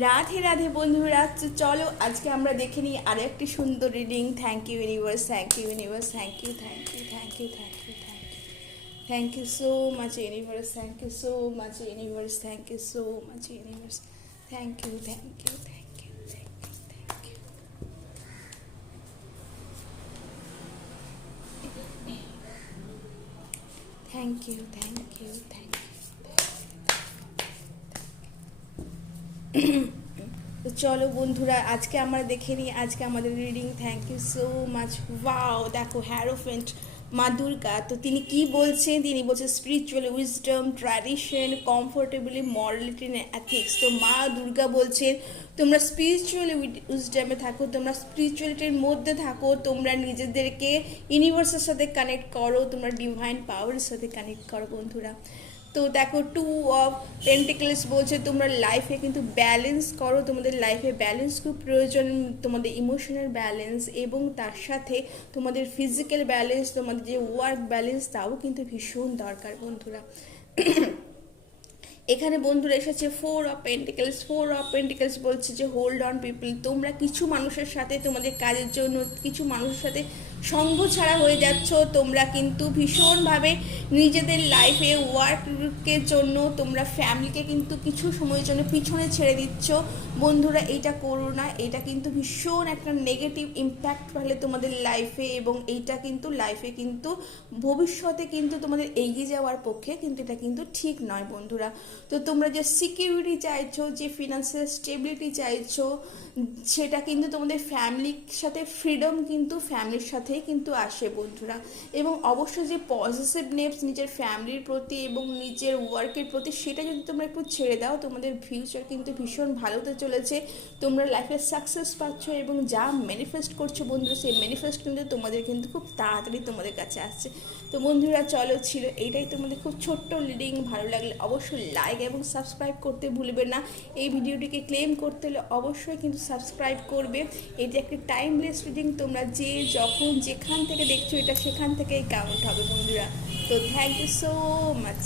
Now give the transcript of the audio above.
রাধে রাধে বন্ধুরা, তো চলো আজকে আমরা দেখে নিই আরো একটি সুন্দর reading. Thank you universe, thank you universe, thank you thank you thank you thank you thank you thank you so much universe, thank you so much universe, thank you so much universe, thank you thank you thank you thank you thank you. Thank you thank you thank you. তো চলো বন্ধুরা আজকে আমরা দেখে নিই আজকে আমাদের reading. Thank you so much. Wow, দেখো হ্যারোফেন্ট মা দুর্গা। তো তিনি কি বলছেন? তিনি বলছেন spiritual wisdom, tradition, comfortably, morality and ethics. তো মা দুর্গা বলছেন তোমরা স্পিরিচুয়াল উইজডমে থাকো, তোমরা স্পিরিচুয়ালিটির মধ্যে থাকো, তোমরা নিজেদেরকে ইউনিভার্সের সাথে কানেক্ট করো, তোমরা ডিভাইন পাওয়ারের সাথে কানেক্ট করো বন্ধুরা। তো দেখো 2 অফ পেন্টিকলস বলছে তোমরা লাইফে কিন্তু ব্যালেন্স করো, তোমাদের লাইফে ব্যালেন্স খুব প্রয়োজন, তোমাদের ইমোশনাল ব্যালেন্স এবং তার সাথে তোমাদের ফিজিক্যাল ব্যালেন্স, তোমাদের যে ওয়ার্ক ব্যালেন্স তাও কিন্তু ভীষণ দরকার বন্ধুরা। এখানে বন্ধুরা এসেছে 4 অফ পেন্টিকলস। 4 অফ পেন্টিকলস বলছে যে হোল্ড অন পিপল, তোমরা কিছু মানুষের সাথে তোমাদের কাজের জন্য কিছু মানুষের সাথে সঙ্গ ছাড়া হয়ে যাচ্ছ, তোমরা কিন্তু ভীষণভাবে নিজেদের লাইফে ওয়ার্কের জন্য তোমরা ফ্যামিলিকে কিন্তু কিছু সময়ের জন্য পিছনে ছেড়ে দিচ্ছ বন্ধুরা। এইটা করো না, এটা কিন্তু ভীষণ একটা নেগেটিভ ইম্প্যাক্ট ফেলে তোমাদের লাইফে এবং এইটা কিন্তু লাইফে কিন্তু ভবিষ্যতে কিন্তু তোমাদের এগিয়ে যাওয়ার পক্ষে কিন্তু এটা কিন্তু ঠিক নয় বন্ধুরা। তো তোমরা যে সিকিউরিটি চাইছো, যে ফিনান্সিয়াল স্টেবিলিটি চাইছো, সেটা কিন্তু তোমাদের ফ্যামিলির সাথে ফ্রিডম কিন্তু ফ্যামিলির সাথেই কিন্তু আসে বন্ধুরা। এবং অবশ্যই যে পজিটিভনেস নিজের ফ্যামিলির প্রতি এবং নিজের ওয়ার্কের প্রতি সেটা যদি তোমরা একটু ছেড়ে দাও, তোমাদের ফিউচার কিন্তু ভীষণ ভালোতে চলেছে, তোমরা লাইফে সাকসেস পাচ্ছ এবং যা ম্যানিফেস্ট করছো বন্ধুরা সেই ম্যানিফেস্ট কিন্তু তোমাদের কিন্তু খুব তাড়াতাড়ি তোমাদের কাছে আসছে। তো বন্ধুরা চলো ছিল এইটাই তোমাদের খুব ছোট্ট রিডিং। ভালো লাগলে অবশ্যই লাইক এবং সাবস্ক্রাইব করতে ভুলবে না। এই ভিডিওটিকে ক্লেম করতে হলে অবশ্যই কিন্তু সাবস্ক্রাইব করবে। এটি একটি টাইমলেস রিডিং, তোমরা যে যখন যেখান থেকে দেখছো এটা সেখান থেকেই কাউন্ট হবে বন্ধুরা। তো থ্যাংক ইউ সো মাচ।